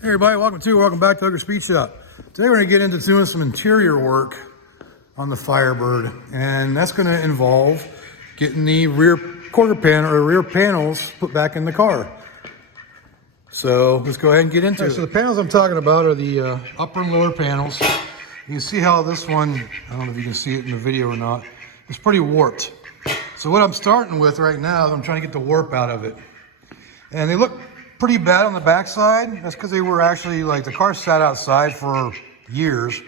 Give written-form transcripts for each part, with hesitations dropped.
Hey everybody, welcome back to Ogre Speed Shop. Today we're going to get into doing some interior work on the Firebird, and that's going to involve getting the rear quarter panel or rear panels put back in the car. So let's go ahead and get into it. So the panels I'm talking about are the upper and lower panels. You can see how this one, I don't know if you can see it in the video or not, it's pretty warped. So what I'm starting with right now is I'm trying to get the warp out of it. And they look pretty bad on the backside. That's because they were actually, like, the car sat outside for years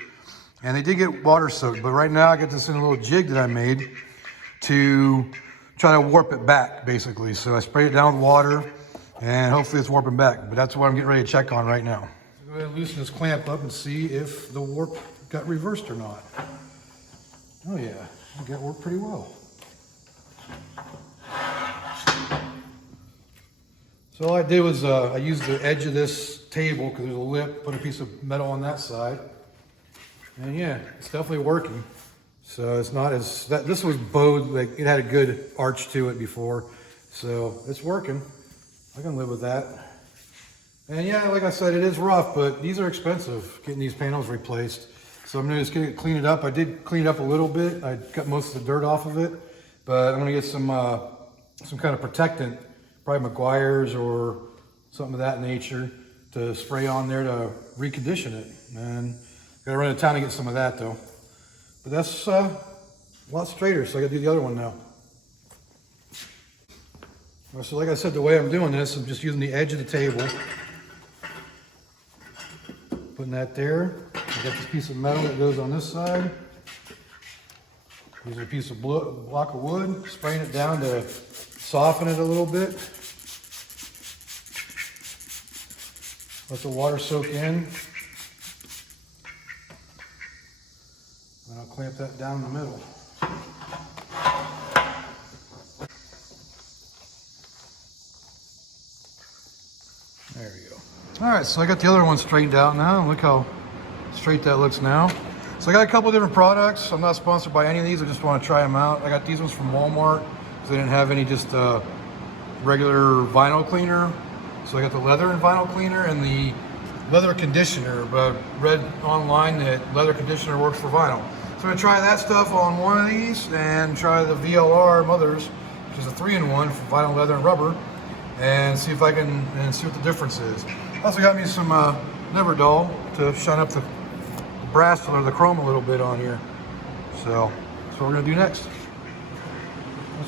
and they did get water soaked. But right now I got this in a little jig that I made to try to warp it back, basically. So I sprayed it down with water and hopefully it's warping back. But that's what I'm getting ready to check on right now. So go ahead and loosen this clamp up and see if the warp got reversed or not. Oh yeah, it got warped pretty well. So all I did was I used the edge of this table because there's a lip, put a piece of metal on that side, and yeah, it's definitely working. So it's not as this was bowed, like it had a good arch to it before, so it's working. I can live with that. And yeah, like I said, it is rough, but these are expensive, getting these panels replaced. So I'm gonna just clean it up. I did clean it up a little bit. I got most of the dirt off of it, but I'm gonna get some kind of protectant. Probably Meguiar's or something of that nature to spray on there to recondition it. And gotta run to town to get some of that though. But that's a lot straighter, so I gotta do the other one now. So like I said, the way I'm doing this, I'm just using the edge of the table. Putting that there. I got this piece of metal that goes on this side. Using a piece of block of wood, spraying it down to soften it a little bit. Let the water soak in. And I'll clamp that down the middle. There we go. All right, so I got the other one straightened out now. Look how straight that looks now. So I got a couple of different products. I'm not sponsored by any of these. I just want to try them out. I got these ones from Walmart because they didn't have any just regular vinyl cleaner. So I got the leather and vinyl cleaner and the leather conditioner, but I read online that leather conditioner works for vinyl. So I'm gonna try that stuff on one of these and try the VLR Mothers, which is a 3-in-1 for vinyl, leather, and rubber, and see if I can, and see what the difference is. Also got me some Neverdull to shine up the brass or the chrome a little bit on here. So that's what we're gonna do next.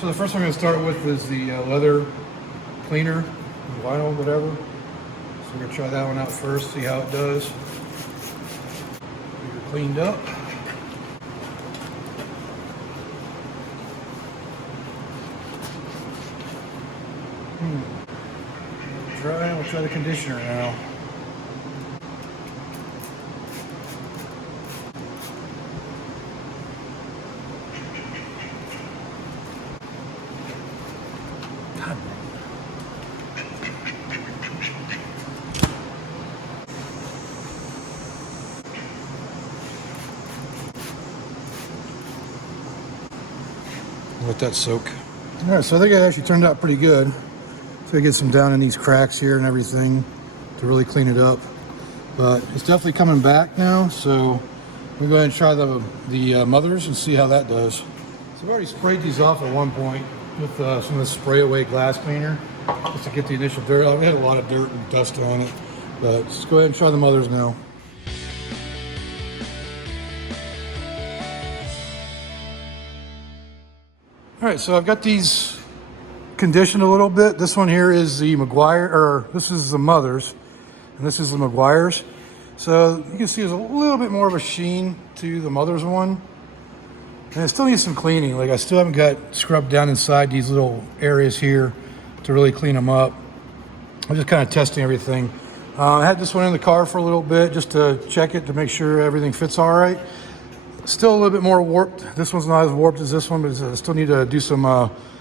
So the first one I'm gonna start with is the leather cleaner, vinyl, whatever. So we're gonna try that one out first, see how it does. Get it cleaned up. Dry. We'll try the conditioner now. Let that soak. All right, so I think it actually turned out pretty good. So I get some down in these cracks here and everything to really clean it up. But it's definitely coming back now, so we'll go ahead and try the Mothers and see how that does. So I've already sprayed these off at one point with some of the spray away glass cleaner just to get the initial dirt out. We had a lot of dirt and dust on it, but let's go ahead and try the Mothers now. All right, so I've got these conditioned a little bit. This one here is the Meguiar, or this is the Mothers, and this is the Meguiar's. So you can see there's a little bit more of a sheen to the Mothers one. And it still needs some cleaning. Like I still haven't got scrubbed down inside these little areas here to really clean them up. I'm just kind of testing everything. I had this one in the car for a little bit just to check it to make sure everything fits all right. Still a little bit more warped. This one's not as warped as this one, but I still need to do some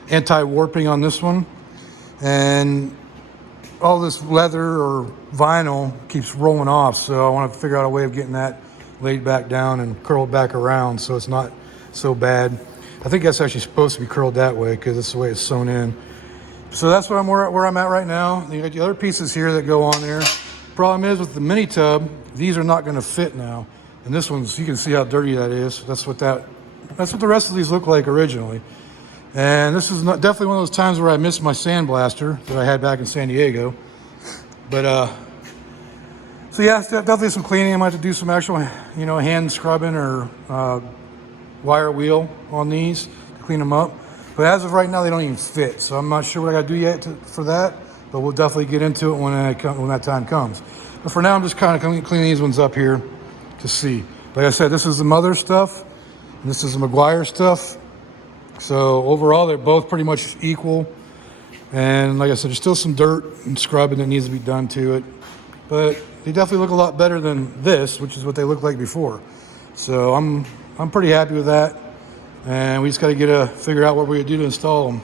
anti-warping on this one. And all this leather or vinyl keeps rolling off, so I want to figure out a way of getting that laid back down and curled back around so it's not so bad. I think that's actually supposed to be curled that way because that's the way it's sewn in. So that's what where I'm at right now. You got the other pieces here that go on there. Problem is with the mini tub, these are not going to fit now. And this one's, you can see how dirty that is. That's what the rest of these look like originally. And this is definitely one of those times where I missed my sandblaster that I had back in San Diego. But so yeah, definitely some cleaning. I might have to do some actual, hand scrubbing or wire wheel on these to clean them up. But as of right now, they don't even fit. So I'm not sure what I got to do yet for that. But we'll definitely get into it when that time comes. But for now, I'm just kind of cleaning these ones up here to see. Like I said, this is the Mother stuff, and this is the McGuire stuff. So overall, they're both pretty much equal. And like I said, there's still some dirt and scrubbing that needs to be done to it. But they definitely look a lot better than this, which is what they looked like before. So I'm pretty happy with that. And we just got to figure out what we're going to do to install them.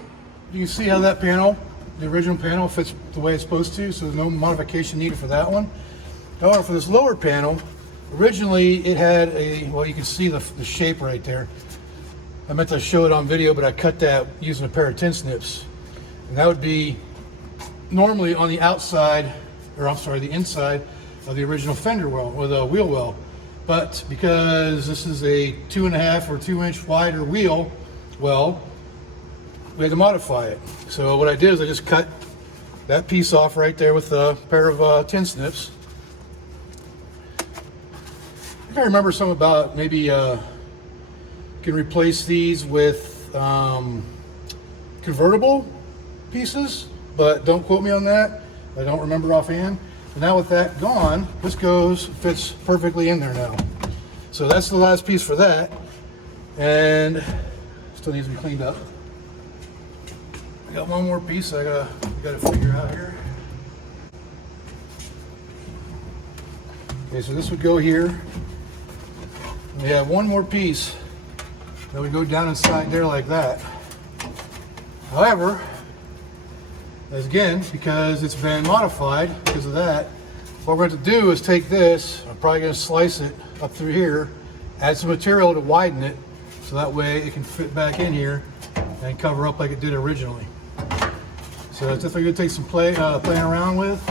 You can see how that panel, the original panel, fits the way it's supposed to. So there's no modification needed for that one. However, for this lower panel, originally it had well, you can see the shape right there. I meant to show it on video, but I cut that using a pair of tin snips. And that would be normally on the outside, or I'm sorry, the inside of the original fender well, or the wheel well. But because this is a 2.5 or 2 inch wider wheel well, we had to modify it. So what I did is I just cut that piece off right there with a pair of tin snips. I think I remember something about maybe can replace these with convertible pieces, but don't quote me on that. I don't remember offhand. But now with that gone, this fits perfectly in there now. So that's the last piece for that, and still needs to be cleaned up. I got one more piece I gotta figure out here. Okay, so this would go here. We have one more piece that would go down inside there like that. However, again, because it's been modified because of that, what we're going to do is take this, I'm probably going to slice it up through here, add some material to widen it, so that way it can fit back in here and cover up like it did originally. So that's definitely going to take some playing around with.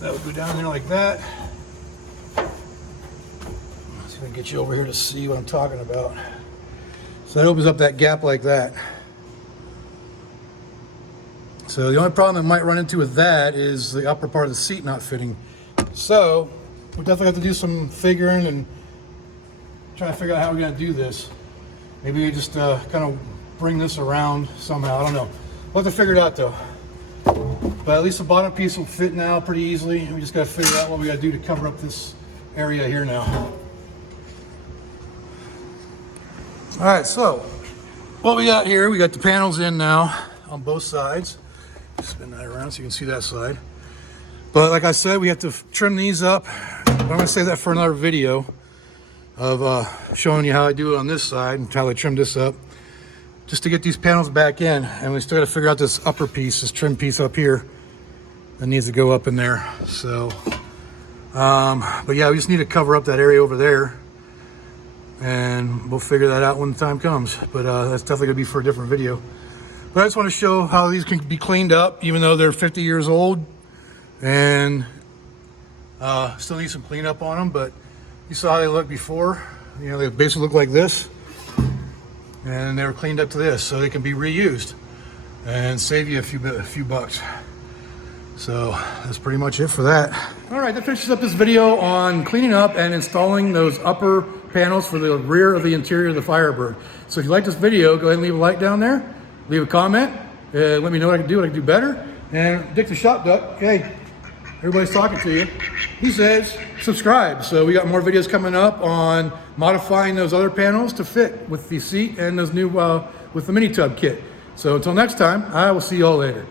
That would go down there like that. Let's see if I can get you over here to see what I'm talking about. So that opens up that gap like that. So the only problem I might run into with that is the upper part of the seat not fitting. So we'll definitely have to do some figuring and try to figure out how we're going to do this. Maybe we just kind of bring this around somehow. I don't know. We'll have to figure it out though. But at least the bottom piece will fit now pretty easily. We just got to figure out what we got to do to cover up this area here now. All right, so what we got here, we got the panels in now on both sides. Spin that around so you can see that side. But like I said, we have to trim these up. I'm going to save that for another video of showing you how I do it on this side and how I trim this up, just to get these panels back in. And we still got to figure out this upper piece, this trim piece up here that needs to go up in there. So but yeah, we just need to cover up that area over there, and we'll figure that out when the time comes. But that's definitely gonna be for a different video. But I just want to show how these can be cleaned up, even though they're 50 years old, and still need some cleanup on them. But you saw how they looked before. They basically look like this, and they were cleaned up to this, so they can be reused and save you a few bucks. So that's pretty much it for that. All right, that finishes up this video on cleaning up and installing those upper panels for the rear of the interior of the Firebird. So if you like this video, go ahead and leave a like down there. Leave a comment, let me know what I can do better. And Dick the Shop Duck, hey, everybody's talking to you. He says subscribe. So we got more videos coming up on modifying those other panels to fit with the seat and those new, with the mini tub kit. So until next time, I will see you all later.